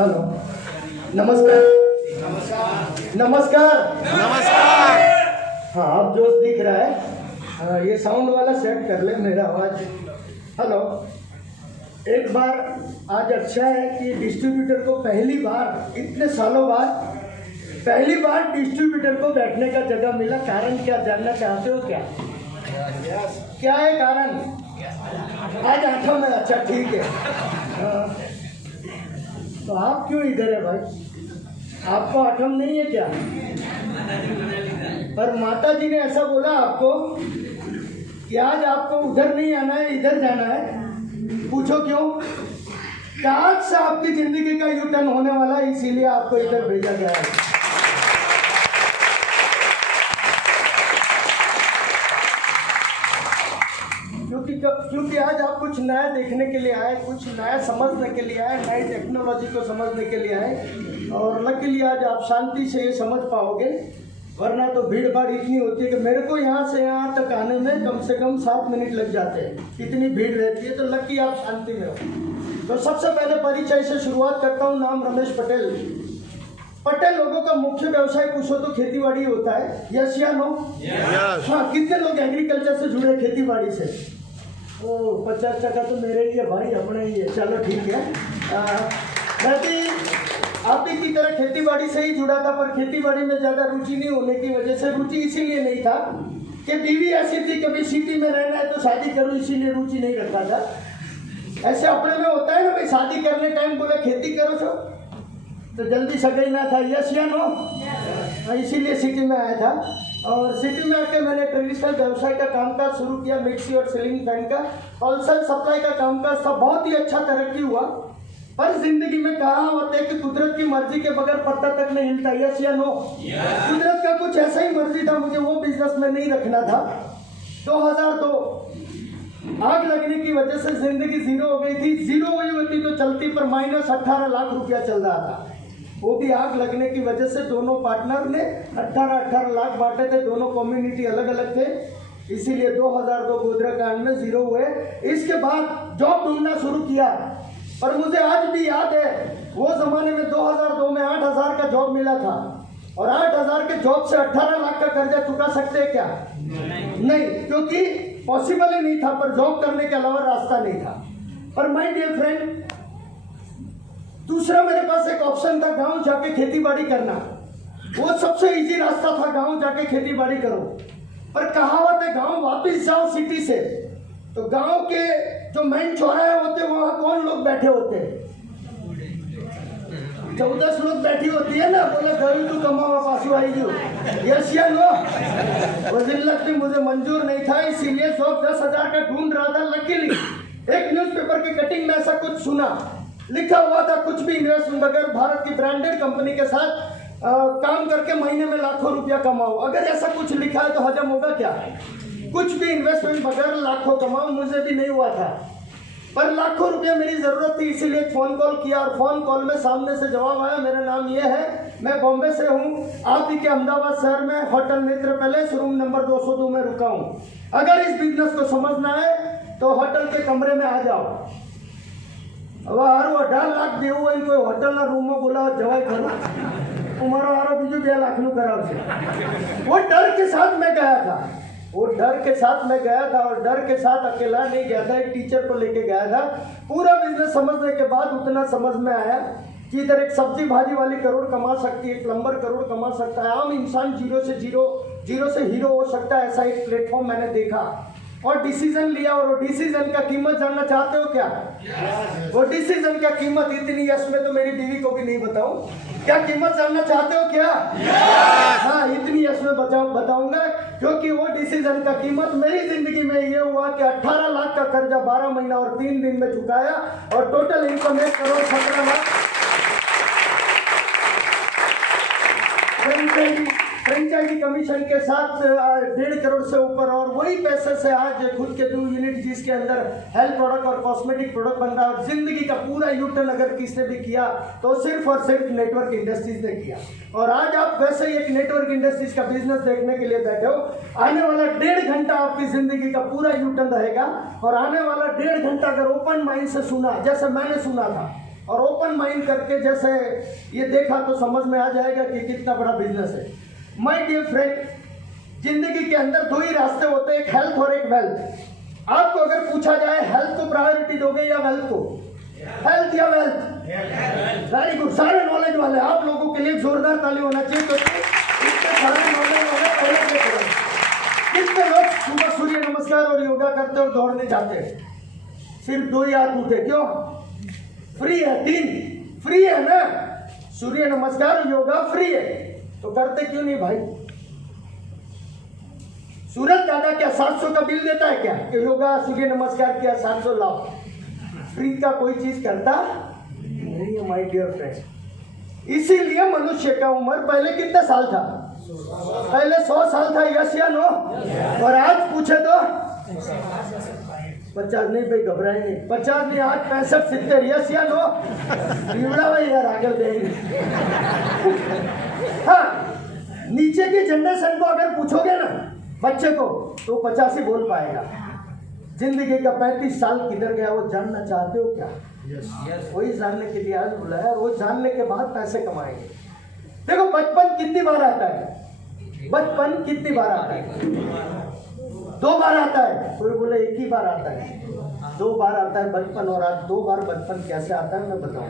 Hello, नमस्कार। नमस्कार। नमस्कार। हाँ, अब जोश दिख रहा है। हाँ, ये साउंड वाला सेट कर ले मेरा आवाज़। हेलो, एक बार आज अच्छा है कि डिस्ट्रीब्यूटर को पहली बार इतने सालों बाद पहली बार डिस्ट्रीब्यूटर को बैठने का जगह मिला। कारण क्या जानना चाहते हो क्या? क्या है कारण? आज आठों में। अच्छा, ठीक है। तो आप क्यों इधर है भाई? आपको आठम नहीं है क्या? पर माता जी ने ऐसा बोला आपको कि आज आपको उधर नहीं आना है, इधर जाना है। पूछो क्यों? आज से आपकी जिंदगी का यू टर्न होने वाला है, इसीलिए आपको इधर भेजा गया है। क्योंकि आज आप कुछ नया देखने के लिए आए, कुछ नया समझने के लिए आए, नई टेक्नोलॉजी को समझने के लिए आए। और लकीली आज आप शांति से ये समझ पाओगे, वरना तो भीड़ भाड़ इतनी होती है कि मेरे को यहाँ से यहाँ तक आने में कम से कम 7 मिनट लग जाते हैं, इतनी भीड़ रहती है। तो लकी आप शांति में हो। तो सबसे पहले परिचय से शुरुआत करता हूँ। नाम रमेश पटेल। पटेल लोगों का मुख्य व्यवसाय पूछो तो खेतीबाड़ी होता है। यस या नो? हाँ, कितने लोग एग्रीकल्चर से जुड़े, खेतीबाड़ी से? ओ 50% तो मेरे ही है भाई, अपने ही है। चलो ठीक है। मैं भी आप ही की तरह खेतीबाड़ी से ही जुड़ा था, पर खेतीबाड़ी में ज़्यादा रुचि नहीं होने की वजह से, रुचि इसीलिए नहीं था कि बीवी ऐसी थी कभी सिटी में रहना है तो शादी करो, इसीलिए रुचि नहीं करता था। ऐसे अपने में होता है ना भाई, शादी करने टाइम बोले खेती करो तो जल्दी सगाई ना था। यस या नो? इसीलिए सिटी में आया था। और सिटी में आके मैंने ट्रेडिशनल व्यवसाय का कामकाज शुरू किया, मिक्सी और सीलिंग फैन का, होलसेल सप्लाई का कामकाज सब बहुत ही अच्छा तरक्की हुआ। पर जिंदगी में कहावत है कि कुदरत की मर्जी के बगैर पत्ता तक नहीं हिलता। यस या नो? कुदरत का कुछ ऐसा ही मर्जी था, मुझे वो बिजनेस में नहीं रखना था। 2002 आग लगने की वजह से जिंदगी जीरो हो गई थी। जीरो हुई होती तो चलती, पर -18 लाख रुपया चल रहा था। वो भी आग लगने की वजह से दोनों पार्टनर ने 18 लाख बांटे थे। दोनों कम्युनिटी अलग अलग थे, इसीलिए 2002 गोधरा कांड में जीरो हुए। इसके बाद जॉब ढूंढना शुरू किया, पर मुझे आज भी याद है वो जमाने में 2002 में 8,000 का जॉब मिला था। और 8,000 के जॉब से 18 लाख का कर्जा चुका सकते हैं क्या? नहीं, क्योंकि पॉसिबल ही नहीं था। पर जॉब करने के अलावा रास्ता नहीं था। पर माय डियर फ्रेंड, दूसरा मेरे पास एक ऑप्शन था, गांव जाके खेतीबाड़ी करना। वो सबसे इजी रास्ता था, गांव जाके खेतीबाड़ी करो। पर कहावत है, गांव वापस जाओ सिटी से। तो गांव के जो मेन चौराहे होते, वहां कौन लोग बैठे होते? 14 लोग बैठी होती है ना। बोले गई तू कमावा पासू आई जो। यस या नो? वो जिल्लत भी मुझे मंजूर नहीं था, इसीलिए 10,000 का ढूंढ रहा था। लकीली एक न्यूज़पेपर की कटिंग में ऐसा कुछ सुना, लिखा हुआ था कुछ भी इन्वेस्टमेंट बगैर भारत की ब्रांडेड कंपनी के साथ काम करके महीने में लाखों रुपया कमाओ। अगर ऐसा कुछ लिखा है तो हजम होगा क्या? कुछ भी इन्वेस्टमेंट बगैर लाखों कमाओ। मुझे भी नहीं हुआ था, पर लाखों रुपया मेरी जरूरत थी, इसीलिए फोन कॉल किया। और फोन कॉल में सामने से जवाब आया, मेरा नाम ये है, मैं बॉम्बे से हूँ, आप ही के अहमदाबाद शहर में होटल मित्र पैलेस रूम नंबर 202 में रुका हूँ। अगर इस बिजनेस को समझना है तो होटल के कमरे में आ जाओ। अब 18 लाख देव कोई होटल ना रूम में बोला जवाई करो, तुम्हारा आरो बीजू 2 लाख नु कराव छे। वो डर के साथ मैं गया था, और डर के साथ अकेला नहीं गया था, एक टीचर को लेके गया था। पूरा बिजनेस समझने के बाद उतना समझ में आया कि इधर एक सब्जी भाजी वाली करोड़ कमा सकती है, एक प्लम्बर करोड़ कमा सकता है, आम इंसान जीरो से हीरो हो सकता है। ऐसा एक प्लेटफॉर्म मैंने देखा और डिसीजन लिया। और वो डिसीजन का कीमत जानना चाहते हो क्या? वो डिसीजन का कीमत इतनी, यस में तो मेरी बीवी को भी नहीं बताऊं। क्या कीमत जानना चाहते हो क्या? हाँ, इतनी यस में बताऊंगा, क्योंकि वो डिसीजन का कीमत मेरी जिंदगी में ये हुआ कि 18 लाख का कर्जा 12 महीना और 3 दिन में चुकाया, और total income 1 crore 17 lakh franchisee commission के साथ 1.5 करोड़ से ऊपर। और वही पैसे से आज खुद के 2 यूनिट जिसके अंदर हेल्थ प्रोडक्ट और कॉस्मेटिक प्रोडक्ट बन रहा है। और जिंदगी का पूरा यूटर्न अगर किसने भी किया तो सिर्फ और सिर्फ नेटवर्क इंडस्ट्रीज ने किया। और आज आप वैसे ही एक नेटवर्क इंडस्ट्रीज का बिजनेस देखने के लिए बैठे हो। आने वाला 1.5 घंटा आपकी जिंदगी का पूरा यूटर्न रहेगा। और आने वाला 1.5 घंटा अगर ओपन माइंड से सुना, जैसे मैंने सुना था, और ओपन माइंड करके जैसे ये देखा तो समझ में आ जाएगा कि कितना बड़ा बिजनेस है। माय डियर फ्रेंड, जिंदगी के अंदर दो ही रास्ते होते हैं, एक हेल्थ और एक वेल्थ। आपको अगर पूछा जाए हेल्थ को प्रायोरिटी दोगे या वेल्थ को? हेल्थ या वेल्थ? वेरी गुड, सारे नॉलेज वाले आप लोगों के लिए जोरदार ताली होना चाहिए क्योंकि इतने सारे नॉलेज वाले पहले से करें। कितने लोग सुबह सूर्य नमस्कार और योगा करते और दौड़ने जाते हैं? सिर्फ 2 ही हाथ उठे, क्यों? फ्री है, 3 फ्री है ना, सूर्य नमस्कार योगा फ्री है, तो करते क्यों नहीं भाई? सूरज दादा क्या 700 का बिल देता है क्या कि योगा सूर्य नमस्कार किया 700 लाओ? फ्री का कोई चीज करता नहीं है माय डियर फ्रेंड। इसीलिए मनुष्य का उम्र पहले कितना साल था? पहले 100 साल था, यस या नो? और आज पूछे तो 50 नहीं भाई, घबराए नहीं, 50 नहीं, आज 65 70, यस या नो? भाई यार आगे देंगे। हाँ, नीचे की जनरेशन को अगर पूछोगे ना बच्चे को तो 50 ही बोल पाएगा। जिंदगी का 35 साल किधर गया वो जानना चाहते हो क्या? वही जानने के लिए आज बुलाया, और वो जानने के बाद पैसे कमाएंगे। देखो बचपन कितनी बार आता है? बचपन कितनी बार आता है? 2 बार आता है। कोई बोले 1 ही बार आता है, 2 बार आता है बचपन। और आज 2 बार बचपन कैसे आता है मैं बताऊं।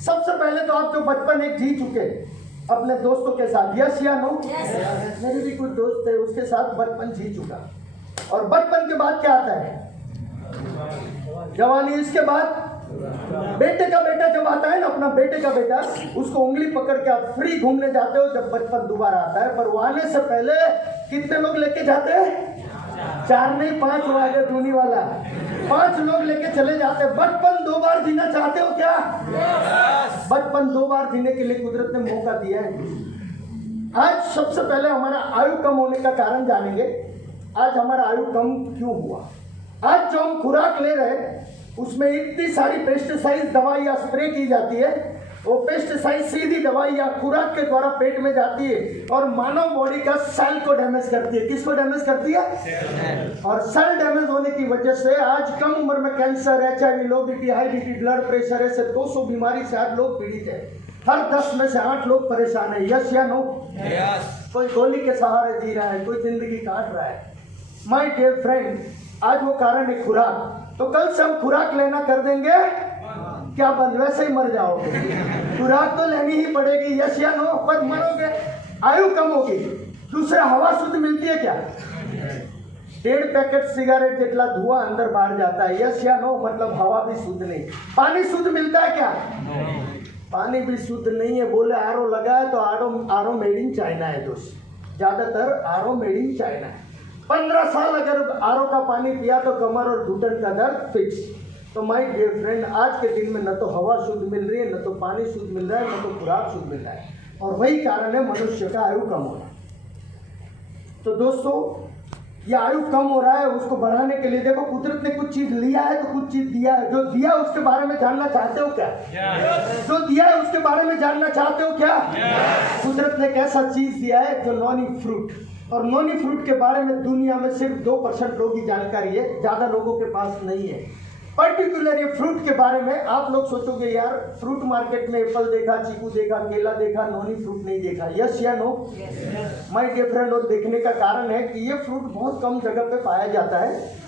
सबसे पहले तो आप जो बचपन एक जी चुके अपने दोस्तों के साथ, यस या नो? मेरे भी कुछ दोस्त थे, उसके साथ बचपन जी चुका। और बचपन के बाद क्या आता है? जवानी। इसके बाद बेटे का बेटा जब आता है ना, अपना बेटे का बेटा, उसको उंगली पकड़ के आप फ्री घूमने जाते हो जब बचपन दोबारा आता है। पर वो आने से पहले कितने लोग लेके जाते हैं? 4 नहीं 5 हो आगे टूनी वाला, 5 लोग लेके चले जाते हैं। बचपन 2 बार जीना चाहते हो क्या? बचपन 2 बार जीने के लिए कुदरत ने मौका दिया है। आज सबसे पहले हमारा आयु कम होने का कारण जानेंगे। आज हमारा आयु कम क्यों हुआ? आज जो हम खुराक ले रहे हैं उसमें इतनी सारी पेस्टिसाइड दवाइयाँ स्प्रे की जाती है। वो पेस्टिसाइड सीधी दवाई या खुराक के द्वारा पेट में जाती है और मानव बॉडी का सेल को डैमेज करती है। किसको डैमेज करती है? और सेल डैमेज होने की वजह से आज कम उम्र में कैंसर, HIV, लो BP, high BP, blood pressure, ऐसे 200 बीमारी से आज लोग पीड़ित है। हर 10 में से 8 लोग परेशान है, यस या नो? कोई गोली के सहारे जी रहा है, कोई जिंदगी काट रहा है। माय डियर फ्रेंड, आज वो कारण है खुराक। तो कल से हम खुराक लेना कर देंगे क्या? बंद, वैसे ही मर जाओगे। खुराक तो लेनी ही पड़ेगी, यस या नो? पर मरोगे, आयु कम होगी। दूसरा, हवा शुद्ध मिलती है क्या? 1.5 पैकेट सिगरेट जितना धुआं अंदर बाहर जाता है, यस या नो? मतलब हवा भी शुद्ध नहीं। पानी शुद्ध मिलता है क्या? पानी भी शुद्ध नहीं है। बोले आरओ लगा है तो आरओ मेड इन चाइना है दोस्त, ज्यादातर आरओ मेड इन चाइना है। 15 साल अगर आरओ का पानी पिया तो कमर और घुटन का दर्द फिक्स। तो माय डियर फ्रेंड, आज के दिन में न तो हवा शुद्ध मिल रही है, न तो पानी शुद्ध मिल रहा है, न तो खुराक शुद्ध मिल रहा है। और वही कारण है मनुष्य का आयु कम होना। तो दोस्तों, ये आयु कम हो रहा है, उसको बढ़ाने के लिए देखो कुदरत ने कुछ चीज लिया है तो कुछ चीज दिया है। जो दिया उसके बारे में जानना चाहते हो क्या? जो दिया है उसके बारे में जानना चाहते हो क्या? कुदरत ने एक ऐसा चीज दिया है जो नॉनी फ्रूट। और नॉनी फ्रूट के बारे में दुनिया में सिर्फ 2% लोगों की जानकारी है, ज्यादा लोगों के पास नहीं है। पर्टिकुलर ये फ्रूट के बारे में आप लोग सोचोगे यार फ्रूट मार्केट में एप्पल देखा, चीकू देखा, केला देखा, नॉनी फ्रूट नहीं देखा, यस या नो? माय डियर फ्रेंड, और देखने का कारण है कि ये फ्रूट बहुत कम जगह पे पाया जाता है।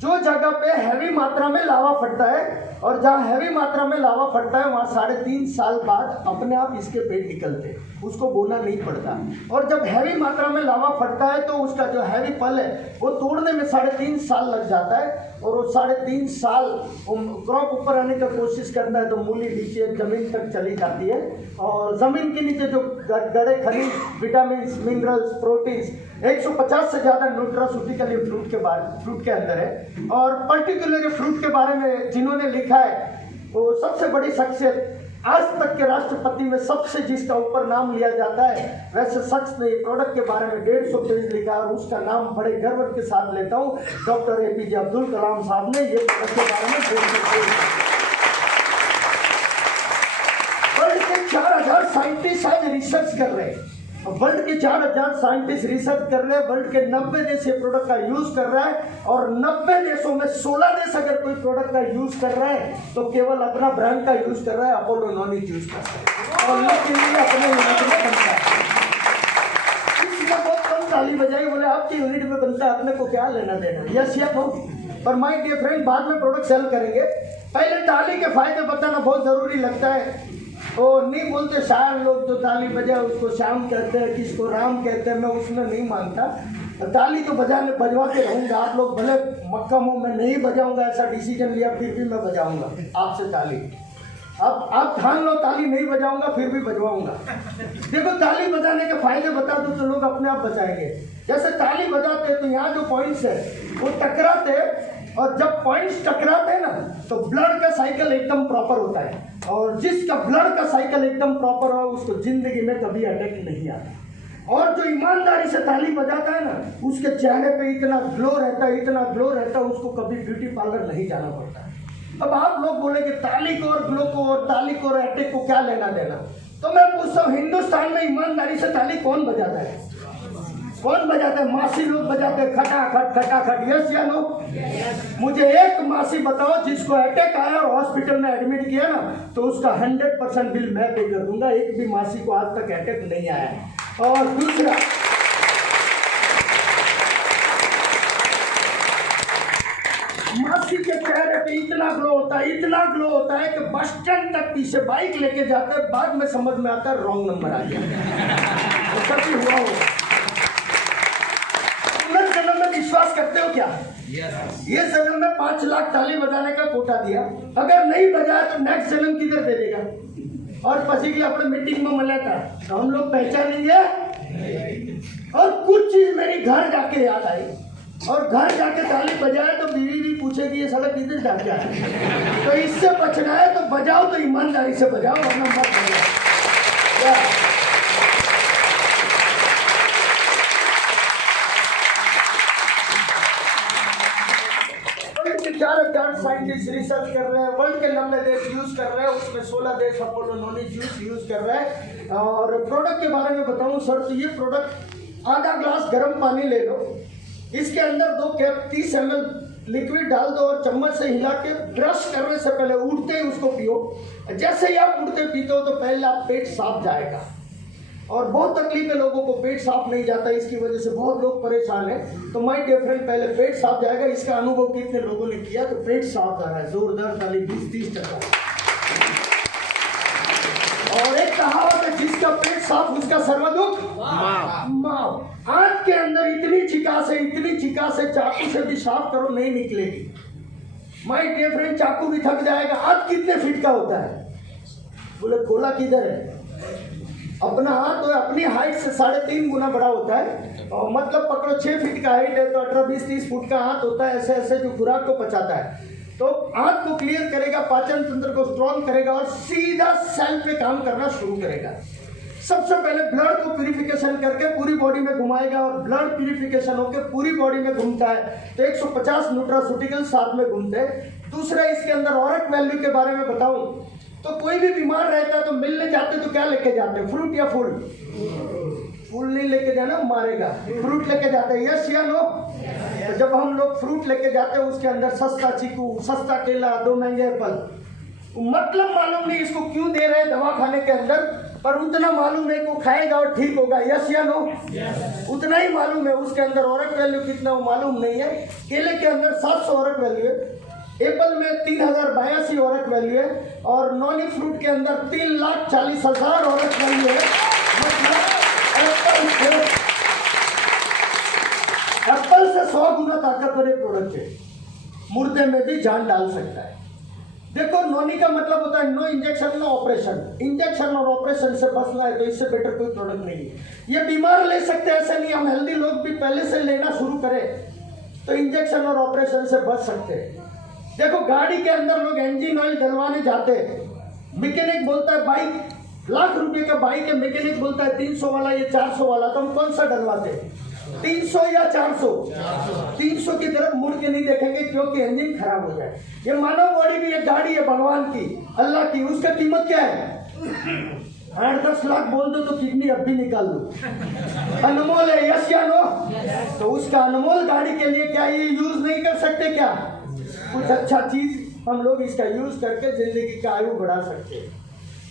जो जगह पे हैवी मात्रा में लावा फटता है, और जहाँ हैवी मात्रा में लावा फटता है वहाँ 3.5 साल बाद अपने आप इसके पेड़ निकलते हैं, उसको बोना नहीं पड़ता। और जब हैवी मात्रा में लावा फटता है तो उसका जो हैवी फल है वो तोड़ने में 3.5 साल लग जाता है। और वो 3.5 साल क्रॉप ऊपर आने का कोशिश करता है तो मूली नीचे जमीन तक चली जाती है। और जमीन के नीचे जो गड़े खनिज, विटामिन, मिनरल्स, प्रोटीन्स, 150 से ज़्यादा न्यूट्रास्यूटिकल फ्रूट के अंदर है। और पर्टिकुलर फ्रूट के बारे में जिन्होंने लिखा है वो सबसे बड़ी शख्सियत आज तक के राष्ट्रपति में सबसे जिसका ऊपर नाम लिया जाता है, वैसे शख्स ने प्रोडक्ट के बारे में 150 पेज लिखा और उसका नाम बड़े गर्व के साथ लेता हूँ। डॉक्टर APJ अब्दुल कलाम साहब ने ये प्रोडक्ट के बारे में 150 पेज। 4000 साइंटिस्ट आज रिसर्च कर रहे हैं। वर्ल्ड के 4000 साइंटिस्ट रिसर्च कर रहे हैं, वर्ल्ड के 90 देश ये प्रोडक्ट का यूज कर रहा है, और 90 देशों में 16 देश अगर कोई प्रोडक्ट का यूज कर रहा है तो केवल अपना ब्रांड का यूज कर रहा है, अपोलो नॉनिक यूज कर रहा है, और लोग के लिए अपने यूनिट में बनता है। इसलिए बहुत कम ताली बजाई, बोले आपके यूनिट में बनता है, अपने को क्या लेना देना। यस या नो? पर माय डियर फ्रेंड, बाद में प्रोडक्ट सेल करेंगे, पहले ताली के फायदे बताना बहुत जरूरी लगता है। तो नहीं बोलते शायर लोग तो ताली बजाए उसको श्याम कहते हैं, किसको राम कहते हैं, मैं उसमें नहीं मानता। ताली तो बजवाते रहूंगा, आप लोग भले मक्का मुंह में नहीं बजाऊंगा ऐसा डिसीजन लिया, फिर भी मैं बजाऊंगा आपसे ताली। अब आप ठान लो ताली नहीं बजाऊंगा, फिर भी बजवाऊंगा। देखो ताली बजाने के फायदे बता दूं तो लोग अपने आप बजाएंगे। जैसे ताली बजाते तो यहाँ जो पॉइंट्स है वो टकराते, और जब पॉइंट्स टकराते हैं ना तो ब्लड का साइकिल एकदम प्रॉपर होता है, और जिसका ब्लड का साइकिल एकदम प्रॉपर हो उसको जिंदगी में कभी अटैक नहीं आता। और जो ईमानदारी से ताली बजाता है ना उसके चेहरे पे इतना ग्लो रहता है, इतना ग्लो रहता है, उसको कभी ब्यूटी पार्लर नहीं जाना पड़ता है। अब आप लोग बोले कि ताली को और ग्लो को और ताली को और अटैक को क्या लेना देना, तो मैं पूछता हूँ हिंदुस्तान में ईमानदारी से ताली कौन बजाता है? कौन बजाता है? मासी लोग बजाते हैं खटाखट खटाखट। यस या नो? मुझे एक मासी बताओ जिसको अटैक आया और हॉस्पिटल में एडमिट किया ना तो उसका 100% बिल मैं पे कर दूंगा। एक भी मासी को आज तक अटैक नहीं आया। और दूसरा, मासी के चेहरे पे इतना ग्लो होता है, इतना ग्लो होता है कि बस स्टैंड तक पीछे बाइक लेके जाते हैं, बाद में समझ में आता है रॉन्ग नंबर आ गया। तो कभी हुआ हो? जन्म में विश्वास करते हो क्या? ये जन्म में 5 लाख ताली बजाने का कोटा दिया, अगर नहीं बजाया तो नेक्स्ट जन्म किधर दे देगा? और पसी के अपने मीटिंग में मिला था तो हम लोग पहचानेंगे। और कुछ चीज मेरी घर जाके याद आई, और घर जाके ताली बजाए तो बीवी भी पूछेगी ये साला किधर जाके आया। तो इससे बचना है तो बजाओ तो ईमानदारी से बजाओ, वरना मत बजाओ। साइंटिस्ट रिसर्च कर रहे हैं, वर्ल्ड के 90 देश यूज कर रहे हैं, उसमें 16 देश अपोलो नॉनिक यूज कर रहे हैं। और प्रोडक्ट के बारे में बताऊं सर, तो ये प्रोडक्ट आधा ग्लास गर्म पानी ले लो, इसके अंदर 2 कैप 30 ml लिक्विड डाल दो और चम्मच से हिला के ब्रश करने से पहले उठते ही उसको पियो। जैसे ही आप उठते पीते हो तो पहले आप पेट साफ जाएगा, और बहुत तकलीफ है लोगों को, पेट साफ नहीं जाता, इसकी वजह से बहुत लोग परेशान हैं। तो माय डियर फ्रेंड, पहले पेट साफ जाएगा। इसका अनुभव कितने लोगों ने किया? तो पेट साफ जा रहा है, जोरदार ताली 20-30%। और एक कहावत है, जिसका पेट साफ उसका सर्व दुख माफ। आंख के अंदर इतनी चिकास है चाकू से भी साफ करो नहीं निकलेगी। माय डियर फ्रेंड, चाकू भी थक जाएगा। हाथ कितने फीट का होता है? बोले खोला किधर है? अपना हाथ तो अपनी हाइट से 3.5 गुना बड़ा होता है, और मतलब पकड़ो 6 फीट का हाइट है तो 18-20-30 फुट का हाथ होता है। ऐसे ऐसे जो खुराक को पचाता है, तो हाथ को क्लियर करेगा, पाचन तंत्र को स्ट्रॉन्ग करेगा, और सीधा सेल पे काम करना शुरू करेगा। सबसे पहले ब्लड को प्यूरिफिकेशन करके पूरी बॉडी में घुमाएगा, और ब्लड प्यूरिफिकेशन होकर पूरी बॉडी में घूमता है तो 150 न्यूट्रास्यूटिकल साथ में घूमते हैं। दूसरा, इसके अंदर ऑरिक वैल्यू के बारे में बताऊं तो कोई भी बीमार रहता है तो मिलने जाते तो क्या लेके जाते हैं? फ्रूट या फूल? फूल नहीं लेके जाना, मारेगा। फ्रूट लेके जाते हैं। यस या नो? तो जब हम लोग फ्रूट लेके जाते हैं उसके अंदर सस्ता चीकू, सस्ता केला, 2 महंगे एप्पल, मतलब मालूम नहीं इसको क्यों दे रहे हैं दवा खाने के अंदर, पर उतना मालूम है को खाएगा और ठीक होगा। यस या नो? उतना ही मालूम है। उसके अंदर ऑरिक वैल्यू कितना वो मालूम नहीं है। केले के अंदर 700 ऑरिक वैल्यू है, एप्पल में 3082 ऑरिक वैल्यू है, और नॉनिक फ्रूट के अंदर 3,40,000 ऑरिक वैल्यू है। मतलब एप्पल से 100 गुना ताकतवर प्रोडक्ट है, मुर्दे में भी जान डाल सकता है। देखो, नॉनी का मतलब होता है no injection no operation. Injection और ऑपरेशन से बचना है तो इससे बेटर कोई प्रोडक्ट नहीं है। ये बीमार ले सकते हैं, ऐसा नहीं। हम हेल्दी लोग भी पहले से लेना शुरू करें तो इंजेक्शन और ऑपरेशन से बच सकते हैं। देखो, गाड़ी के अंदर लोग इंजन ऑयल डलवाने जाते हैं, मैकेनिक बोलता है बाइक लाख रुपए का बाइक है, मैकेनिक बोलता है 300 वाला या 400 वाला, तो हम कौन सा डलवाते हैं? 300 या 400? 300 की तरफ मुड़ के नहीं देखेंगे क्योंकि इंजन खराब हो जाए। ये मानव बॉडी भी एक गाड़ी है भगवान की, अल्लाह की, उसका कीमत क्या है? 8-10 लाख बोल दो तो किडनी अब भी निकाल दो। अनमोल है, यस या नो? तो उसका अनमोल गाड़ी के लिए क्या ये यूज नहीं कर सकते क्या? कुछ अच्छा चीज हम लोग इसका यूज करके जिंदगी का आयु बढ़ा सकते हैं।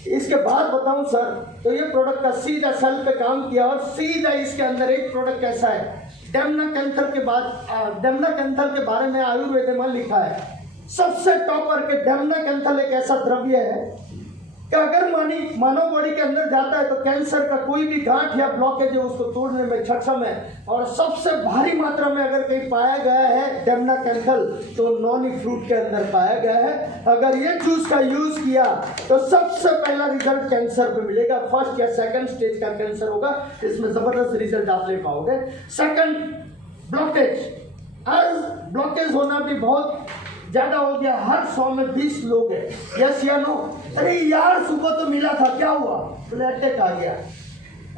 इसके बाद बताऊं सर, तो ये प्रोडक्ट का सीधा सेल पे काम किया और सीधा इसके अंदर एक प्रोडक्ट ऐसा है, डेमना कैंथर के बारे में आयुर्वेद में लिखा है। सबसे टॉपर के डेमना कैंथर एक ऐसा द्रव्य है कि अगर मानव बॉडी के अंदर जाता है तो कैंसर का कोई भी गांठ या ब्लॉकेज है उसको तोड़ने में सक्षम है। और सबसे भारी मात्रा में अगर कहीं पाया गया है डेमना कैंथर तो नॉनी फ्रूट के अंदर पाया गया है। अगर ये जूस का यूज किया तो सबसे पहला रिजल्ट कैंसर पे मिलेगा। फर्स्ट या सेकंड स्टेज का कैंसर होगा, इसमें जबरदस्त रिजल्ट आप ले पाओगे। Second, blockage. आज ब्लॉकेज होना भी बहुत ज्यादा हो गया, हर 100 में 20 लोग हैं, यस या नो? अरे यार सुबह तो मिला था, क्या हुआ? बोले अटैक आ गया।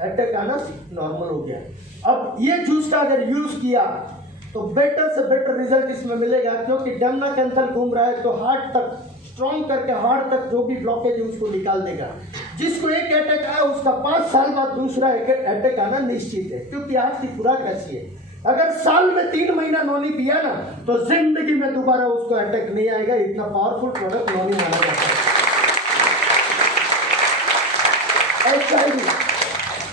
अटैक आना नॉर्मल हो गया। अब ये जूस का अगर यूज किया तो बेटर से बेटर रिजल्ट इसमें मिलेगा, क्योंकि डेमना कैंथर घूम रहा है तो हार्ट तक स्ट्रॉन्ग करके हार्ट तक जो भी ब्लॉकेज है उसको निकाल देगा। जिसको एक अटैक आया उसका 5 साल बाद दूसरा अटैक आना निश्चित है, क्योंकि आज की खुराक ऐसी है। अगर साल में 3 महीना नॉनी पिया ना तो जिंदगी में दोबारा उसको अटैक नहीं आएगा। इतना पावरफुल प्रोडक्ट नॉनी माना जाता है। HIV,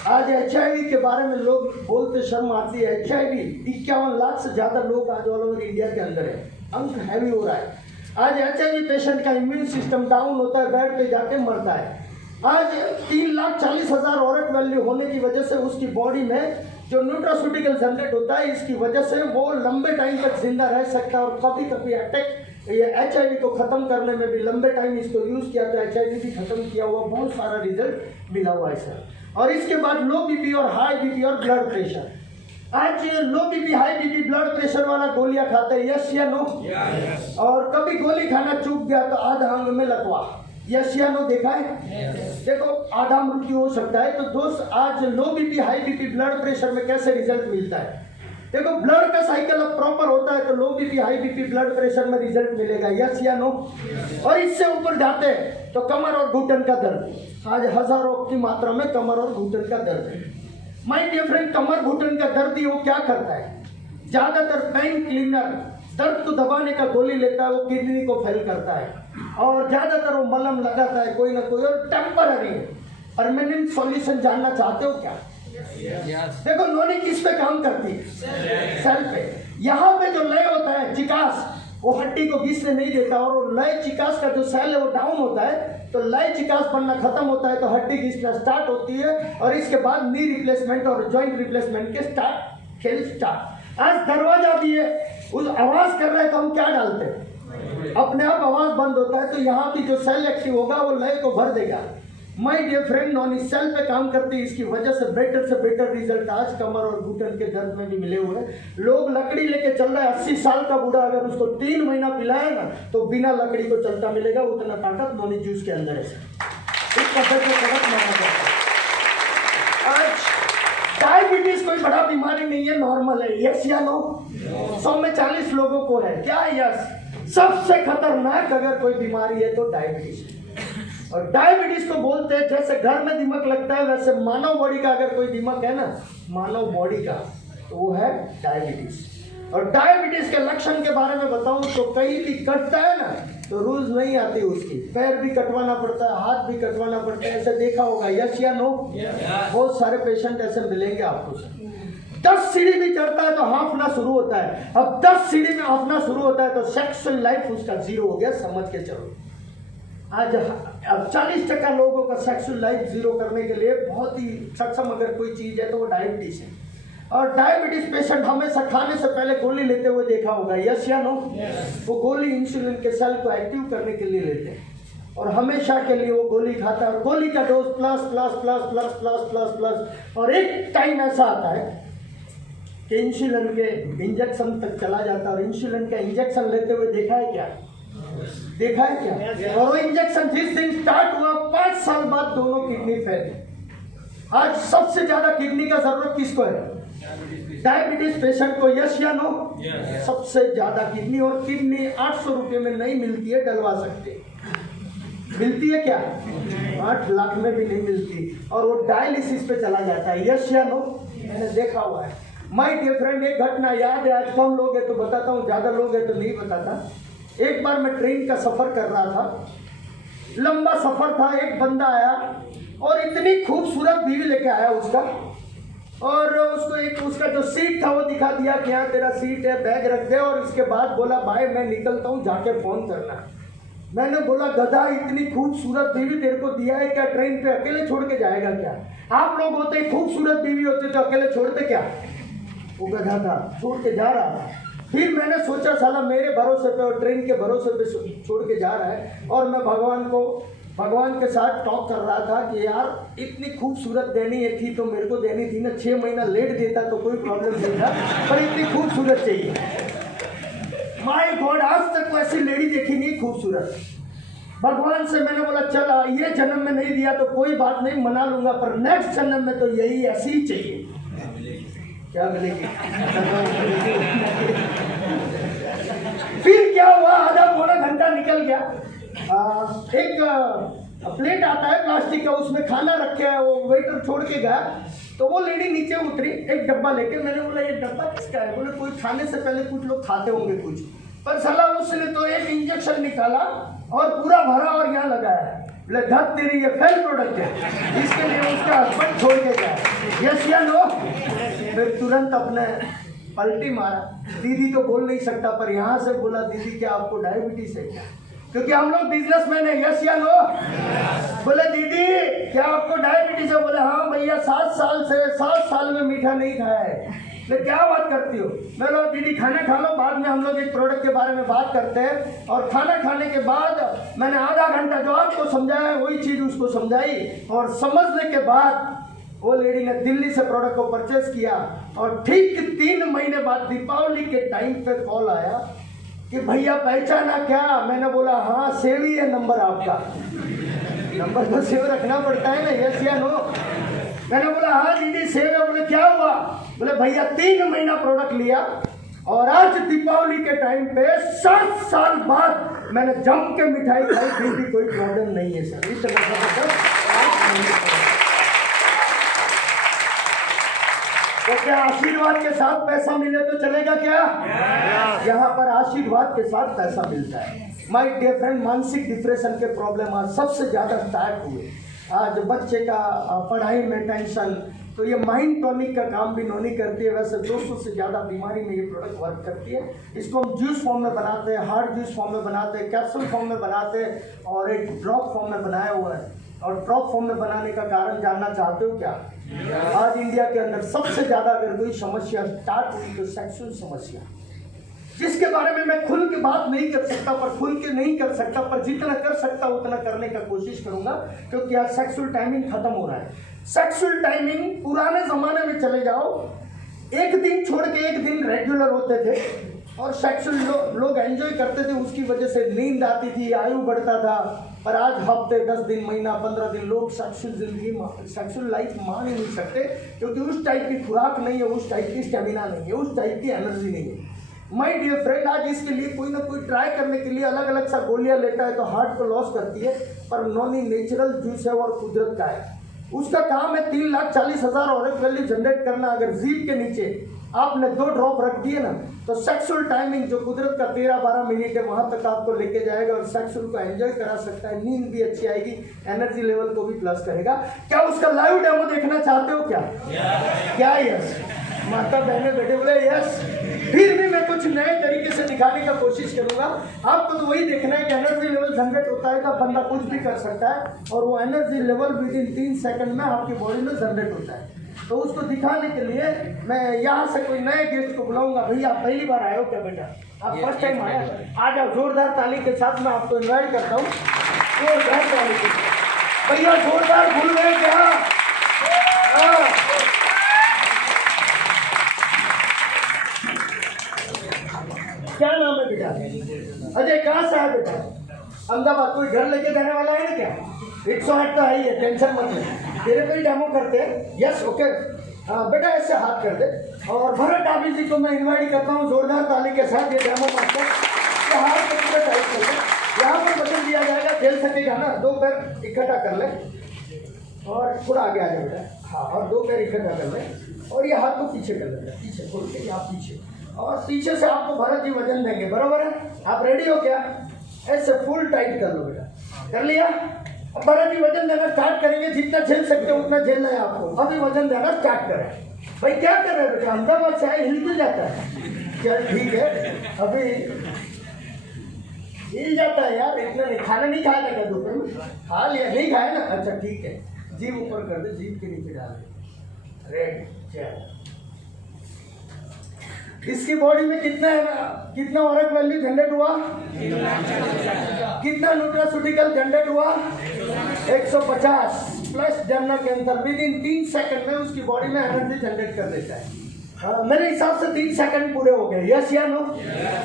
आज HIV के बारे में लोग बोलते शर्म आती है। HIV 51 लाख से ज्यादा लोग आज ऑल ओवर इंडिया के अंदर है, अंक हैवी हो रहा है। आज HIV पेशेंट का इम्यून सिस्टम डाउन होता है, बेड पे जाके मरता है। आज 3,40,000 औरत वैल्यू होने की वजह से उसकी बॉडी में जो न्यूट्रास्यूटिकल जनरेट होता है, इसकी वजह से वो लंबे टाइम तक जिंदा रह सकता है। और कभी कभी अटैक, ये HIV को खत्म करने में भी लंबे टाइम इसको यूज किया तो HIV भी खत्म किया हुआ बहुत सारा रिजल्ट मिला हुआ है सर। और इसके बाद लो बीपी और हाई बीपी और ब्लड प्रेशर। आज लो BP high BP blood pressure वाला गोलियां खाते हैं, यस या नो? और कभी गोली खाना चूक गया तो आधा अंग में लकवा, यस या नो? देखा है? देखो आधा मृत्यु हो सकता है। तो दोस्त आज लो BP high BP blood pressure में कैसे रिजल्ट मिलता है? देखो ब्लड का साइकिल अब प्रॉपर होता है तो लो BP high BP blood pressure में रिजल्ट मिलेगा, यस या नो? और इससे ऊपर जाते हैं तो कमर और घुटन का दर्द, आज हजारों की मात्रा में कमर और घुटन का दर्द है। माय डियर फ्रेंड, कमर घुटन का दर्द ही वो क्या करता है? ज्यादातर पेन क्लीनर दर्द को दबाने का गोली लेता है, वो किडनी को फेल करता है। और ज्यादातर वो मलम लगाता है कोई ना कोई, और टेम्पररी परमानेंट सॉल्यूशन जानना चाहते हो क्या? देखो नॉनी किस पे काम करती है? सेल पे। यहाँ पे जो लय होता है चिकास, वो हड्डी को घिसने नहीं देता। और लय चिकास का जो सेल है वो डाउन होता है तो लय चिकास बनना खत्म होता है तो हड्डी घिसना स्टार्ट होती है। और इसके बाद नी रिप्लेसमेंट और जॉइंट रिप्लेसमेंट के खेल स्टार्ट। आज दरवाजा भी है, उस आवाज कर रहे हैं तो हम क्या डालते हैं? अपने आप आवाज बंद होता है तो यहाँ भी जो सेल एक्टिव होगा वो लय को भर देगा। My dear friend, noni cell पे काम करती है, इसकी वजह से बेटर रिजल्ट आज कमर और घुटन के दर्द में भी मिले हुए हैं। लोग लकड़ी लेके चल रहा है, 80 साल का बूढ़ा अगर उसको 3 महीना पिलाए ना तो बिना लकड़ी को चलता मिलेगा। उतना ताकत नॉनी जूस के अंदर है। इस पद्धति को ताकत माना जाता है। आज डायबिटीज कोई बड़ा बीमारी नहीं है, नॉर्मल है, यस या नो? 100 में 40 लोगों को है, क्या यस? सबसे खतरनाक अगर कोई बीमारी है तो डायबिटीज है। और डायबिटीज को बोलते हैं जैसे घर में दिमाग लगता है वैसे मानव बॉडी का अगर कोई दिमाग है ना, मानव बॉडी का, तो वो है डायबिटीज। और डायबिटीज के लक्षण के बारे में बताऊं तो कहीं भी कटता है ना तो रूल्स नहीं आती उसकी, पैर भी कटवाना पड़ता है, हाथ भी कटवाना पड़ता है, ऐसे देखा होगा, यस या नो? बहुत सारे पेशेंट ऐसे मिलेंगे आपको। 10 सीढ़ी भी चढ़ता है तो हाँफना शुरू होता है। अब 10 सीढ़ी में हाँफना शुरू होता है तो सेक्सुअल लाइफ उसका 0 हो गया, समझ के चलो। आज अब 40% लोगों का सेक्सुअल लाइफ 0 करने के लिए बहुत ही सक्षम अगर कोई चीज है तो वो डायबिटीज है। और डायबिटीज पेशेंट हमेशा खाने से पहले गोली लेते हुए देखा होगा, यस या नो? वो गोली इंसुलिन के सेल को एक्टिव करने के लिए लेते हैं और हमेशा के लिए वो गोली खाता है। और गोली का dose plus plus plus plus plus plus plus. और एक टाइम ऐसा आता है कि इंसुलिन के इंजेक्शन तक चला जाता है। और इंसुलिन का इंजेक्शन लेते हुए देखा है क्या? देखा है क्या? और वो इंजेक्शन जिस दिन स्टार्ट हुआ 5 साल बाद दोनों किडनी फेल। आज सबसे ज्यादा किडनी का जरूरत किसको है? डायबिटीज पेशेंट को, यस या नो? सबसे ज्यादा किडनी। और किडनी 800 रुपये में नहीं मिलती है, डलवा सकते। मिलती है क्या? 8 लाख में भी नहीं मिलती, और वो डायलिसिस पे चला जाता है। यस या नो? मैंने देखा हुआ है। माय डियर फ्रेंड, एक घटना याद है, आज कम लोग हैं तो बताता हूँ, ज़्यादा लोग हैं तो नहीं बताता। एक बार मैं ट्रेन का सफ़र कर रहा था, लंबा सफ़र था। एक बंदा आया और इतनी खूबसूरत बीवी लेके आया उसका, और उसको एक उसका जो सीट था वो दिखा दिया कि यहाँ तेरा सीट है, बैग रख दे, और इसके बाद बोला भाई मैं निकलता हूँ, जाके फ़ोन करना। मैंने बोला गधा, इतनी खूबसूरत बीवी तेरे को दिया है क्या, ट्रेन पे अकेले छोड़ के जाएगा क्या? आप लोग होते खूबसूरत बीवी होते तो अकेले छोड़ते क्या? वो गधा था, छोड़ के जा रहा था। फिर मैंने सोचा साला मेरे भरोसे पे और ट्रेन के भरोसे पे छोड़ के जा रहा है, और मैं भगवान के साथ टॉक कर रहा था कि यार इतनी खूबसूरत देनी है थी तो मेरे को देनी थी ना, 6 महीना लेट देता तो कोई प्रॉब्लम नहीं था, पर इतनी खूबसूरत चाहिए। माय गॉड, आज तक वैसी लेडी देखी नहीं खूबसूरत। भगवान से मैंने बोला चला ये जन्म में नहीं दिया तो कोई बात नहीं, मना लूंगा, पर नेक्स्ट जन्म में तो यही ऐसी ही चाहिए। क्या मिलेगी? फिर क्या हुआ, आधा पौना घंटा निकल गया। एक प्लेट आता है प्लास्टिक का, उसमें खाना रखे है, वो वेटर छोड़ के गया, तो वो लेडी नीचे उतरी एक डब्बा लेके। मैंने बोला ये डब्बा किसका है? बोले कोई खाने से पहले कुछ लोग खाते होंगे कुछ, पर साला उसने तो एक इंजेक्शन निकाला और पूरा भरा और यहाँ लगाया। बोले धत तेरी ये फेल प्रोडक्ट है, इसके लिए उसका हस्बैंड छोड़ के गया। यस या नो? फिर तुरंत अपने पलटी मारा। दीदी तो बोल नहीं सकता, पर यहाँ से बोला दीदी क्या आपको डायबिटीज है क्या? क्योंकि हम लोग बिजनेसमैन है। यस या नो? बोले दीदी क्या आपको डायबिटीज है? बोले हाँ भैया 7 साल में मीठा नहीं खाया है। मैं क्या बात करती हो? मैं बोला दीदी खाना खा लो, बाद में हम लोग एक प्रोडक्ट के बारे में बात करते हैं। और खाना खाने के बाद मैंने आधा घंटा जो आपको समझाया वही चीज़ उसको समझाई, और समझने के बाद वो लेडी ने दिल्ली से प्रोडक्ट को परचेस किया। और ठीक 3 महीने बाद दीपावली के टाइम पे कॉल आया कि भैया पहचाना क्या? मैंने बोला हाँ सेव ही है नंबर आपका। नंबर तो सेव रखना पड़ता है ना। यस या नो? मैंने बोला हाँ दीदी सेव है। बोले क्या हुआ? बोले भैया 3 महीना प्रोडक्ट लिया और आज दीपावली के टाइम पे 7 साल बाद मैंने जम के मिठाई खाई, फिर भी कोई प्रॉब्लम नहीं है सर। इस तरह तो क्या आशीर्वाद के साथ पैसा मिले तो चलेगा क्या? यहाँ पर आशीर्वाद के साथ पैसा मिलता है। माय डियर फ्रेंड, मानसिक डिप्रेशन के प्रॉब्लम आज सबसे ज़्यादा स्टार्ट हुए। आज बच्चे का पढ़ाई में टेंशन, तो ये माइंड टॉनिक का काम भी नोनी करती है। वैसे 200 से ज़्यादा बीमारी में ये प्रोडक्ट वर्क करती है। इसको हम जूस फॉर्म में बनाते हैं, हार्ड जूस फॉर्म में बनाते हैं, कैप्सूल फॉर्म में बनाते हैं, और एक ड्रॉप फॉर्म में बनाया हुआ है। और ड्रॉप फॉर्म में बनाने का कारण जानना चाहते हो क्या? आज इंडिया के अंदर सबसे ज़्यादा अगर कोई समस्या स्टार्ट हुई तो सेक्सुअल समस्या, जिसके बारे में मैं खुल के बात नहीं कर सकता, पर जितना कर सकता उतना करने का कोशिश करूंगा, क्योंकि आज सेक्सुअल टाइमिंग खत्म हो रहा है। सेक्सुअल टाइमिंग पुराने जमाने में चले जाओ, एक दिन छोड़ के एक दिन रेगुलर होते थे और सेक्सुअल लोग एंजॉय करते थे, उसकी वजह से नींद आती थी, आयु बढ़ता था। पर आज हफ्ते 10 दिन, महीना, 15 दिन लोग सेक्सुअल लाइफ मान ही नहीं सकते, क्योंकि उस टाइप की खुराक नहीं है, उस टाइप की स्टेमिना नहीं है, उस टाइप की एनर्जी नहीं है। माय डियर फ्रेंड, आज इसके लिए कोई ना कोई ट्राई करने के लिए अलग अलग सा गोलियां लेता है तो हार्ट को लॉस करती है, पर नॉनी नेचुरल जूस है और कुदरत का है। उसका काम है 3,40,000 और वैल्यू जनरेट करना। अगर जीभ के नीचे आपने 2 ड्रॉप रख दिए ना, तो सेक्सुअल टाइमिंग जो कुदरत का 13-12 मिनट है वहां तक आपको लेके जाएगा और सेक्सुअल को एंजॉय करा सकता है। नींद भी अच्छी आएगी, एनर्जी लेवल को भी प्लस करेगा। क्या उसका लाइव डेमो देखना चाहते हो क्या? क्या? यस। माता बहने बेटे बोले यस। फिर भी मैं कुछ नए तरीके से दिखाने का कोशिश करूंगा। आपको तो वही देखना है कि एनर्जी लेवल जनरेट होता है तो बंदा कुछ भी कर सकता है, और वो energy level with in 3 second में आपकी बॉडी में जनरेट होता है। तो उसको दिखाने के लिए मैं यहाँ से कोई नए गेस्ट को बुलाऊंगा। भैया आप पहली बार आए हो क्या बेटा? आप फर्स्ट टाइम आए? आ जाओ, जोरदार ताली के साथ मैं आपको इन्वाइट करता हूँ। जोरदार ताली के साथ भैया, जोरदार भूल गए क्या? क्या नाम है बेटा? अजय। कहाँ से है बेटा? अहमदाबाद। कोई घर लेके जाने वाला है ना क्या? 108 तो है ही है, टेंशन मत ले, तेरे पे ही डेमो करते हैं। Yes okay. बेटा ऐसे हाथ कर दे, और भरत डाबी जी को मैं इन्वाइट करता हूँ जोरदार ताली के साथ। ये डेमो मास्टर, ये हाथ को पूरा टाइट कर दे, यहाँ पर वजन दिया जाएगा, झेल सकेगा ना। 2 पैर इकट्ठा कर ले और थोड़ा आगे आ जाए बेटा। हाँ, और 2 पैर इकट्ठा कर ले और ये हाथ को पीछे कर लेते हैं, पीछे खोल के आप पीछे, और पीछे से आपको भरत जी वजन देंगे, बराबर है। आप रेडी हो क्या? ऐसे फुल टाइट कर लो बेटा, कर लिया। अब भरत जी वजन देना स्टार्ट करेंगे, जितना झेल सकते हो उतना झेलना है आपको। अभी वजन देना स्टार्ट करें। भाई क्या कर रहे हो बेटा? अहमदाबाद से आए, हिल जाता है। चल ठीक है, अभी हिल जाता है यार, इतना नहीं। खाना नहीं खाया क्या दोपहर में? खा लिया, नहीं खाया ना? अच्छा ठीक है, जीभ ऊपर कर दे, जीभ के नीचे डाल दे। रेड, चल। इसकी बॉडी में कितना औरत वैल्यू जनरेट हुआ? कितना न्यूट्रास्यूटिकल जनरेट हुआ? 150 plus general cancer with in 3 second में उसकी बॉडी में एनर्जी जनरेट कर देता है। मेरे हिसाब से 3 सेकंड पूरे हो गए, यस या नो?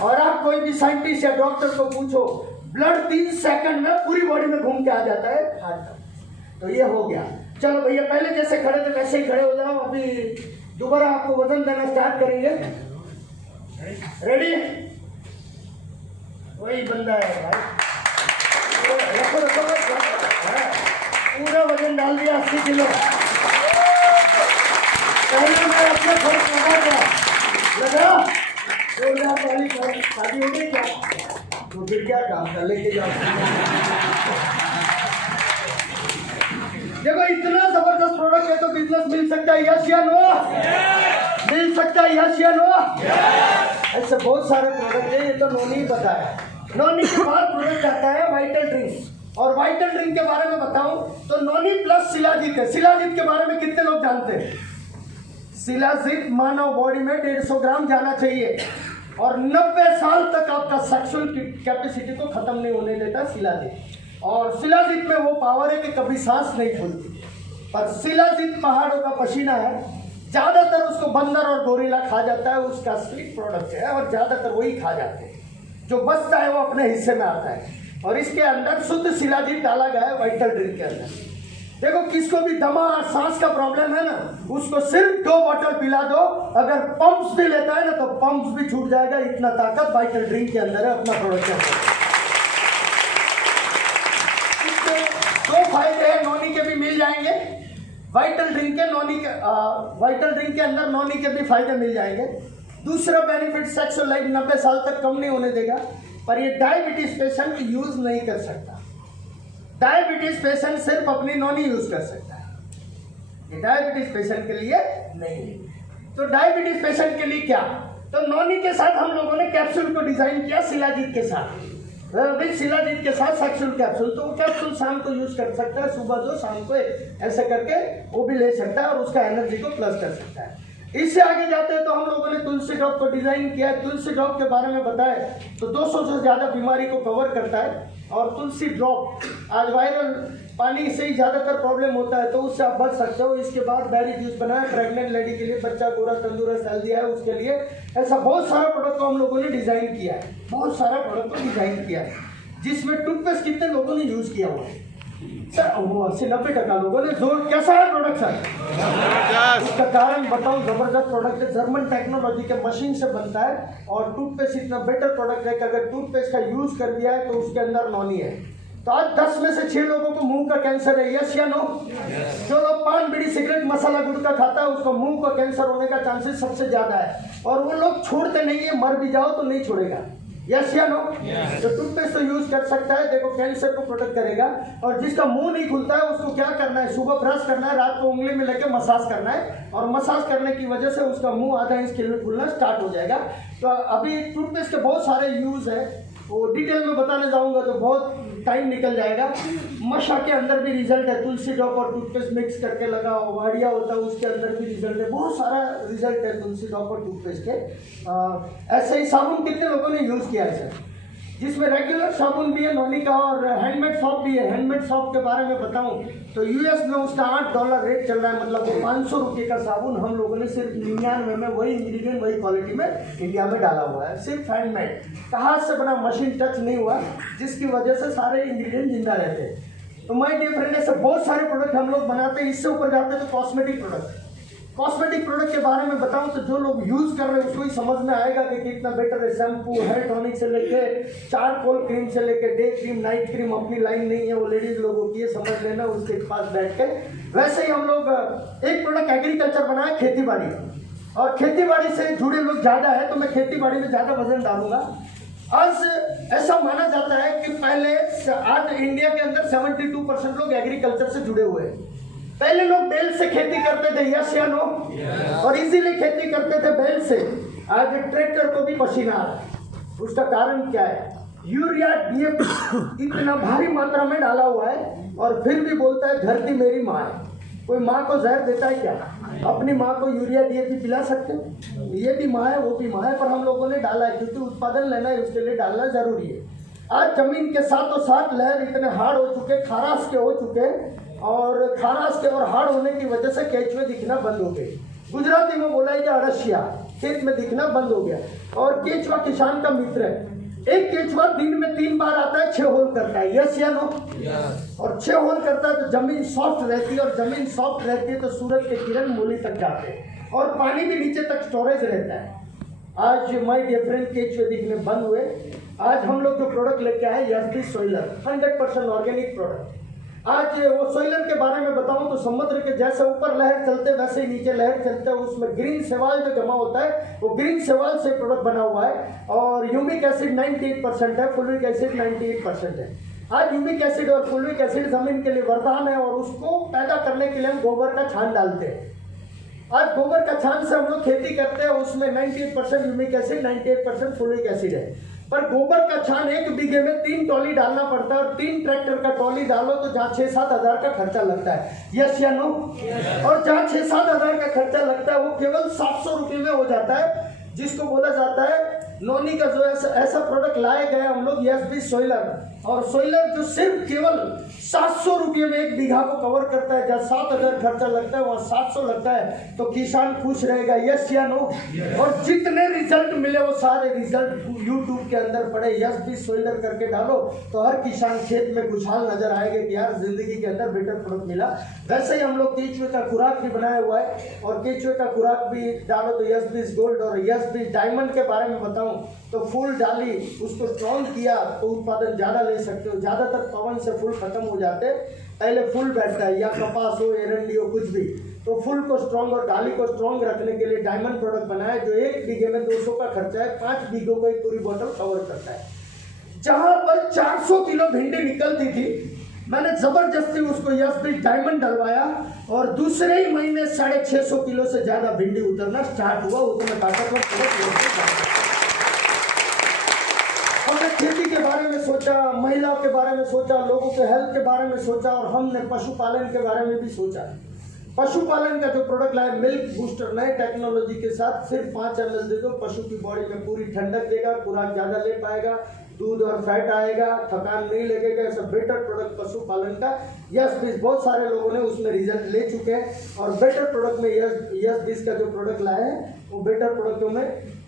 और आप कोई भी साइंटिस्ट या डॉक्टर को पूछो, ब्लड 3 सेकंड में पूरी बॉडी में घूम के आ जाता है हार्ट तक। तो ये हो गया। चलो भैया, पहले जैसे खड़े थे वैसे ही खड़े हो जाओ। अभी दोबारा आपको वजन देना स्टार्ट करेंगे। रेडी? वही बंदा है भाई, रखो पूरा वजन डाल दिया 80 किलो। पहले मैं अपने फर्स्ट लगा शादी हो गई क्या? तो फिर क्या काम था, लेके जाओ। देखो इतना जबरदस्त प्रोडक्ट है तो बिजनेस मिल सकता है, यस या नो? मिल सकता है, यस या नो? ऐसे बहुत सारे प्रोडक्ट है, ये तो नोनी ही पता है। नोनी के बाद प्रोडक्ट आता है वाइटल ड्रिंक्स। और वाइटल ड्रिंक के बारे में बताऊं तो नोनी प्लस शिलाजीत है। शिलाजीत के बारे में कितने लोग जानते हैं? शिलाजीत मानव बॉडी में 150 ग्राम जाना चाहिए और 90 साल तक आपका सेक्सुअल कैपेसिटी को खत्म नहीं होने देता शिलाजीत। और शिलाजीत में वो पावर है कि कभी सांस नहीं फूलती। पर शिलाजीत पहाड़ों का पसीना है, ज्यादातर उसको बंदर और गोरिल्ला खा जाता है, उसका स्लीप प्रोडक्ट है और ज्यादातर वही खा जाते हैं। जो बचता है वो अपने हिस्से में आता है और इसके अंदर शुद्ध शिलाजीत डाला गया है वाइटल ड्रिंक के अंदर। देखो किसको भी दमा और सांस का प्रॉब्लम है ना, उसको सिर्फ 2 बॉटल पिला दो, अगर पंप्स भी लेता है ना तो पंप्स भी छूट जाएगा, इतना ताकत वाइटल ड्रिंक के अंदर है। अपना प्रोडक्ट है। इसके 2 फायदे हैं, नोनी के भी मिल जाएंगे। वाइटल ड्रिंक के अंदर नोनी के भी फायदे मिल जाएंगे। दूसरा बेनिफिट, सेक्सुअल लाइफ 90 साल तक कम नहीं होने देगा। पर ये डायबिटीज पेशेंट यूज नहीं कर सकता। डायबिटीज पेशेंट सिर्फ अपनी नोनी यूज कर सकता है, ये डायबिटीज पेशेंट के लिए नहीं। तो डायबिटीज पेशेंट के लिए क्या? तो नोनी के साथ हम लोगों ने कैप्सूल को डिजाइन किया शिलाजीत के साथ, शिलाजीत के साथ सेक्सुअल कैप्सूल। तो वो कैप्सूल शाम को यूज कर सकता है, सुबह 2 शाम को 1 ऐसे करके वो भी ले सकता है और उसका एनर्जी को प्लस कर सकता है। इससे आगे जाते हैं तो हम लोगों ने तुलसी ड्रॉप को डिजाइन किया है। तुलसी ड्रॉप के बारे में बताएं तो 200 से ज्यादा बीमारी को कवर करता है। और तुलसी ड्रॉप आज वायरल पानी से ही ज्यादातर प्रॉब्लम होता है, तो उससे आप बच सकते हो। इसके बाद बैरी जूस बनाया प्रेग्नेंट लेडी के लिए, बच्चा गोरा तंदुरुस्त हेल्दी है उसके लिए। ऐसा बहुत सारा प्रोडक्ट को हम लोगों ने डिजाइन किया है, बहुत सारा प्रोडक्ट को डिजाइन किया है। जिसमें टूथपेस्ट कितने लोगों ने यूज किया हुआ है सर? 80-90% लोगों ने। जोर कैसा है प्रोडक्ट सर? उसका कारण बताऊं, जबरदस्त प्रोडक्ट है, जर्मन टेक्नोलॉजी के मशीन से बनता है। और टूथपेस्ट इतना बेटर प्रोडक्ट है कि अगर टूथपेस्ट का यूज कर दिया है तो उसके अंदर नोनी है। तो आज 10 में से 6 लोगों को मुंह का कैंसर है, यस या नो? जो लोग पान बीड़ी सिगरेट मसाला गुटखा खाता है उसको मुंह का कैंसर होने का चांसेस सबसे ज्यादा है। और वो लोग छोड़ते नहीं है, मर भी जाओ तो नहीं छोड़ेगा, यस या नो? तो टूथपेस्ट तो यूज कर सकता है, देखो कैंसर को प्रोटेक्ट करेगा। और जिसका मुंह नहीं खुलता है उसको क्या करना है, सुबह ब्रश करना है, रात को उंगली में लेकर मसाज करना है। और मसाज करने की वजह से उसका मुंह आधा इंच के लिए खुलना स्टार्ट हो जाएगा। तो अभी टूथपेस्ट के बहुत सारे यूज है, वो डिटेल में बताने जाऊंगा तो बहुत टाइम निकल जाएगा। मशा के अंदर भी रिजल्ट है, तुलसी ड्रॉप और टूथपेस्ट मिक्स करके लगाओ, वाड़िया होता है उसके अंदर भी रिजल्ट है, बहुत सारा रिजल्ट है तुलसी ड्रॉप और टूथपेस्ट के। ऐसे ही साबुन कितने लोगों ने यूज किया है सर? जिसमें रेगुलर साबुन भी है नोनी का और हैंडमेड सॉप भी है। हैंडमेड सॉप के बारे में बताऊं तो यूएस में उसका $8 रेट चल रहा है, मतलब वो 500 रुपये का साबुन हम लोगों ने सिर्फ 99 में वही इंग्रेडिएंट वही क्वालिटी में इंडिया में डाला हुआ है, सिर्फ हैंडमेड, हाथ से बना, मशीन टच नहीं हुआ, जिसकी वजह से सारे इंग्रेडिएंट जिंदा रहते हैं। तो माय डियर फ्रेंड, ऐसे बहुत सारे प्रोडक्ट हम लोग बनाते हैं। इससे ऊपर जाते हैं तो कॉस्मेटिक प्रोडक्ट। कॉस्मेटिक प्रोडक्ट के बारे में बताऊं तो जो लोग यूज कर रहे हैं उसको ही समझ में आएगा कि कितना बेटर है। शैम्पू, हेयर टॉनिक से लेके चारकोल क्रीम से लेके डे क्रीम, नाइट क्रीम अपनी लाइन नहीं है, वो लेडीज लोगों की है, समझ लेना उसके पास बैठ के। वैसे ही हम लोग एक प्रोडक्ट एग्रीकल्चर बनाए, खेती बाड़ी, और खेती बाड़ी से जुड़े लोग ज़्यादा है तो मैं खेती बाड़ी में ज़्यादा वजन डालूंगा। आज ऐसा माना जाता है कि पहले, आज इंडिया के अंदर 72% लोग एग्रीकल्चर से जुड़े हुए हैं। पहले लोग बैल से खेती करते थे, यस या नो, और इजीली खेती करते थे बैल से। आज ट्रैक्टर को भी पसीना आ रहा है। उसका कारण क्या है? यूरिया, डीएपी इतना भारी मात्रा में डाला हुआ है और फिर भी बोलता है धरती मेरी माँ है। कोई माँ को जहर देता है क्या? अपनी माँ को यूरिया डीएपी पिला सकते हो? ये भी माँ है, वो भी माँ है, पर हम लोगों ने डाला है क्योंकि उत्पादन लेना है, उसके लिए डालना जरूरी है। आज जमीन के साथों साथ लहर इतने हार्ड हो चुके, खाराश के हो चुके, और खाराश के और हार्ड होने की वजह से केचुए दिखना बंद हो गए। गुजराती में बोला है अड़सिया, खेत में दिखना बंद हो गया। और केचुआ किसान का मित्र है। एक केचुआ दिन में 3 बार आता है, 6 होल करता है, यस या नो? और 6 होल करता है तो जमीन सॉफ्ट रहती है, और जमीन सॉफ्ट रहती है तो सूरज के किरण मूली तक जाते हैं और पानी भी नीचे तक स्टोरेज रहता है। आज माय डियर फ्रेंड, केचुए दिखने बंद हुए। आज हम लोग जो प्रोडक्ट लेके आए, यस सोइलर, 100% ऑर्गेनिक प्रोडक्ट। आज वो सोइलर के बारे में बताऊं तो समुद्र के जैसे ऊपर लहर चलते वैसे ही नीचे लहर चलते है। उसमें ग्रीन सेवाल जो जमा होता है वो ग्रीन सेवाल से प्रोडक्ट बना हुआ है, और ह्यूमिक एसिड 98% है, फुल्विक एसिड 98% है। आज ह्यूमिक एसिड और फुल्विक एसिड जमीन के लिए वरदान है, और उसको पैदा करने के लिए हम गोबर का छान डालते हैं। आज गोबर का छान से हम लोग खेती करते हैं, उसमें 98% ह्यूमिक एसिड, 98% फुल्विक एसिड है। पर गोबर का छान 1 बीघे में 3 ट्रॉली डालना पड़ता है, और 3 ट्रैक्टर का ट्रॉली डालो तो जहाँ 6-7 हज़ार का खर्चा लगता है, यस या नो? और जहाँ 6-7 हज़ार का खर्चा लगता है वो केवल 700 रुपये में हो जाता है, जिसको बोला जाता है नोनी का जो ऐसा प्रोडक्ट लाए गए हम लोग, यस सोइलर। और सोइलर जो सिर्फ केवल 700 रुपये में 1 बीघा को कवर करता है। जहाँ 7,000 खर्चा लगता है वहाँ 700 लगता है, तो किसान खुश रहेगा, यस या नो? और जितने रिजल्ट मिले वो सारे रिजल्ट यूट्यूब के अंदर पड़े, यस सोइलर करके डालो तो हर किसान खेत में खुशहाल नजर आएगा कि यार जिंदगी के अंदर बेटर प्रोडक्ट मिला। वैसे ही हम लोग केचुए का खुराक भी बनाया हुआ है, और केचुए का खुराक भी डालो तो यस गोल्ड और यस डायमंड के बारे में बताऊं तो फूल डाली, उसको स्ट्रॉन्ग किया तो उत्पादन ज़्यादा ले सकते हो। ज़्यादातर पवन से फूल खत्म हो जाते, पहले फूल बैठता है, या कपास हो, एरंडी हो, कुछ भी, तो फूल को स्ट्रॉन्ग और डाली को स्ट्रॉन्ग रखने के लिए डायमंड प्रोडक्ट बनाया, जो 1 बीघे में 200 का खर्चा है, 5 बीघों को एक पूरी बोतल कवर करता है। जहां पर 400 किलो भिंडी निकलती थी, मैंने जबरदस्ती उसको यस डायमंड डलवाया, और दूसरे ही महीने 650 किलो से ज्यादा भिंडी उतरना स्टार्ट हुआ। उसमें ताकतवर प्रोडक्ट। हमने खेती के बारे में सोचा, महिलाओं के बारे में सोचा, लोगों के हेल्थ के बारे में सोचा, और हमने पशुपालन के बारे में भी सोचा। पशुपालन का जो प्रोडक्ट लाया, मिल्क बूस्टर, नए टेक्नोलॉजी के साथ, सिर्फ 5 ml दे दो, पशु की बॉडी में पूरी ठंडक देगा, खुराक ज्यादा ले पाएगा, दूध और फैट आएगा, थकान नहीं लगेगा। ऐसा बेटर प्रोडक्ट पशुपालन का यस बीज, बहुत सारे लोगों ने उसमें रिजल्ट ले चुके हैं, और बेटर प्रोडक्ट में यस बीज का जो प्रोडक्ट लाए हैं वो बेटर प्रोडक्टों में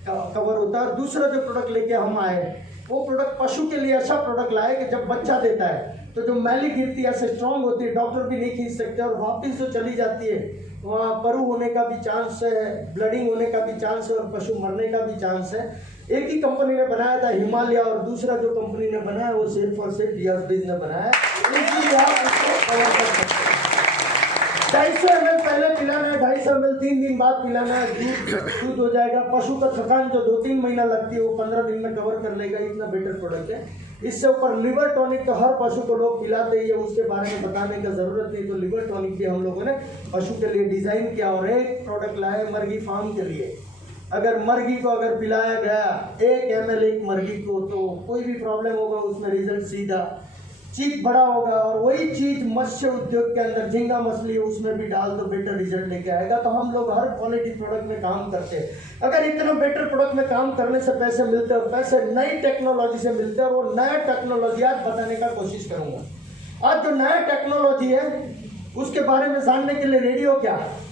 कवर होता है। और दूसरा जो प्रोडक्ट लेके हम आए वो प्रोडक्ट पशु के लिए ऐसा प्रोडक्ट लाए कि जब बच्चा देता है तो जो मैली गिरती है ऐसे स्ट्रांग होती है, डॉक्टर भी नहीं खींच सकते, और वापिस जो चली जाती है वहाँ परु होने का भी चांस है, ब्लडिंग होने का भी चांस है, और पशु मरने का भी चांस है। एक ही कंपनी ने बनाया था, हिमालय, और दूसरा जो कंपनी ने बनाया वो सिर्फ और सिर्फ यस बीज ने बनाया, इसलिए आप उसको कवर कर सकते हैं। 250 ml पहले पिलाना है, 250 ml 3 दिन बाद पिलाना है, दूध हो जाएगा। पशु का थकान जो 2-3 महीना लगती है वो 15 दिन में कवर कर लेगा, इतना बेटर प्रोडक्ट है। इससे ऊपर लिवर टॉनिक तो हर पशु को लोग पिलाते ही है, उसके बारे में बताने की जरूरत नहीं। तो लिवर टॉनिक भी हम लोगों ने पशु के लिए डिजाइन किया, और एक प्रोडक्ट लाए मुर्गी फार्म के लिए। अगर मुर्गी को अगर पिलाया गया 1 ml एक मुर्गी को, तो कोई भी प्रॉब्लम होगा उसमें रिजल्ट सीधा, चीज बड़ा होगा। और वही चीज मत्स्य उद्योग के अंदर झींगा मछली उसमें भी डाल दो, बेटर रिजल्ट लेके आएगा। तो हम लोग हर क्वालिटी प्रोडक्ट में काम करते हैं। अगर इतना बेटर प्रोडक्ट में काम करने से पैसे मिलते हैं, पैसे नई टेक्नोलॉजी से मिलते हैं, और वो नया टेक्नोलॉजी आज बताने का कोशिश करूंगा। आज जो नया टेक्नोलॉजी है उसके बारे में जानने के लिए रेडियो क्या